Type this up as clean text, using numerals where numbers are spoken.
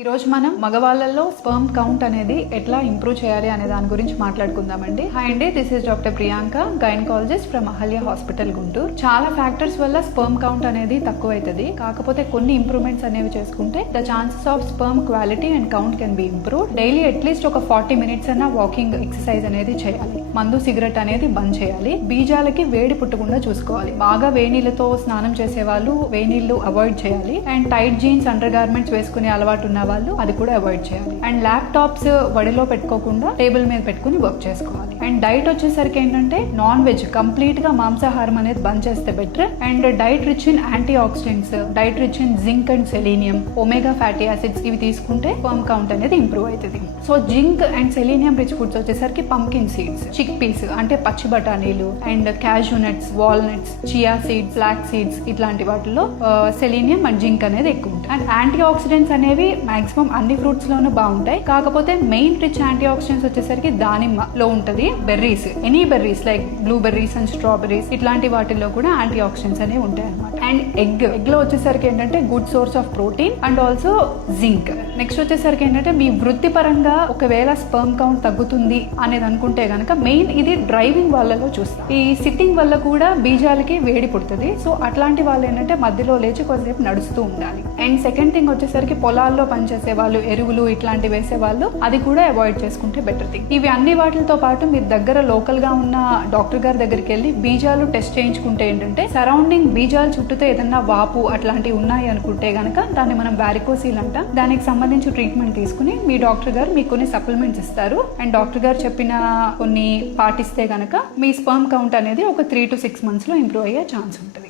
ఈ రోజు మనం మగవాళ్ళలో స్పర్మ్ కౌంట్ అనేది ఎట్లా ఇంప్రూవ్ చేయాలి అనే దాని గురించి మాట్లాడుకుందామండి. హాయ్ అండి, this is doctor Priyanka, gynaecologist from Ahalya hospital Guntur. చాలా ఫ్యాక్టర్స్ వల్ల స్పర్మ్ కౌంట్ అనేది తక్కువ అవుతుంది. కాకపోతే కొన్ని ఇంప్రూవ్మెంట్స్ అనేవి చేసుకుంటే the chances of sperm quality and count can be improve. Daily at least ఒక 40 minutes అన్న వాకింగ్ ఎక్సర్సైజ్ అనేది చేయాలి. మందు సిగరెట్ అనేది బంద్ చేయాలి. బీజాలకి వేడి పుట్టకుండా చూసుకోవాలి. బాగా వేణీళ్ళతో స్నానం చేసే వాళ్ళు వేణీళ్లు అవాయిడ్ చేయాలి. And tight jeans, under garments వేసుకునే అలవాటు ఉన్న వాళ్ళు అది కూడా అవాయిడ్ చేయాలి. అండ్ ల్యాప్టాప్స్ వడిలో పెట్టుకోకుండా టేబుల్ మీద పెట్టుకుని వర్క్ చేసుకోవాలి. అండ్ డైట్ వచ్చేసరికి ఏంటంటే నాన్ వెజ్ కంప్లీట్ గా మాంసాహారం అనేది బంద్ చేస్తే better. And diet rich in antioxidants, diet rich in zinc and selenium, omega fatty acids ఇవి తీసుకుంటే స్పర్మ్ కౌంట్ అనేది ఇంప్రూవ్ అవుతుంది. So zinc and selenium rich foods వచ్చేసరికి పంకిన్ సీడ్స్, చిక్ పీస్ అంటే పచ్చి బఠానీలు, and cashew nuts, walnuts, chia seeds, flax seeds ఇట్లాంటి వాటిలో సెలీనియం అండ్ జింక్ అనేది ఎక్కువ ఉంటాయి. అండ్ యాంటీ ఆక్సిడెంట్స్ అనేవి మాక్సిమం అన్ని ఫ్రూట్స్ లోనూ బాగుంటాయి. కాకపోతే మెయిన్ రిచ్ యాంటీ ఆక్సిడెంట్స్ వచ్చేసరికి దానిమ్మలో ఉంటది. Berries, any berries like blue berries and strawberries ఇట్లాంటి వాటిల్లో కూడా యాంటీ ఆక్సిడెంట్స్ అనేవి ఉంటాయి అనమాట. అండ్ ఎగ్ లో వచ్చేసరికి ఏంటంటే good source of protein and also zinc. Next వచ్చేసరికి ఏంటంటే మీ వృత్తిపరంగా ఒకవేళ స్పర్మ్ కౌంట్ తగ్గుతుంది అనేది అనుకుంటే గనక మెయిన్ ఇది డ్రైవింగ్ వాళ్ళలో చూస్తాం. ఈ సిట్టింగ్ వల్ల కూడా బీజాలకి వేడి పుడుతుంది. సో అట్లాంటి వాళ్ళు ఏంటంటే మధ్యలో లేచి కొద్దిసేపు నడుస్తూ ఉండాలి. అండ్ సెకండ్ థింగ్ వచ్చేసరికి పొలాల్లో పనిచేసే వాళ్ళు, ఎరువులు ఇట్లాంటి వేసే వాళ్ళు అది కూడా అవాయిడ్ చేసుకుంటే బెటర్ థింగ్. ఇవి అన్ని వాటితో పాటు మీరు దగ్గర లోకల్ గా ఉన్న డాక్టర్ గారి దగ్గరికి వెళ్ళి బీజాలు టెస్ట్ చేయించుకుంటే ఏంటంటే సరౌండింగ్ బీజాలు చుట్టూతో ఏదన్నా వాపు అట్లాంటివి ఉన్నాయి అనుకుంటే గనక దాన్ని మనం వారికోసీల్ అంట. దానికి సంబంధించి ట్రీట్మెంట్ తీసుకుని మీ డాక్టర్ గారు మీకు కొన్ని సప్లిమెంట్స్ ఇస్తారు. అండ్ డాక్టర్ గారు చెప్పిన కొన్ని పాటిస్తే గనక మీ స్పర్మ్ కౌంట్ అనేది ఒక 3 to 6 months లో ఇంప్రూవ్ అయ్యే ఛాన్స్ ఉంటుంది.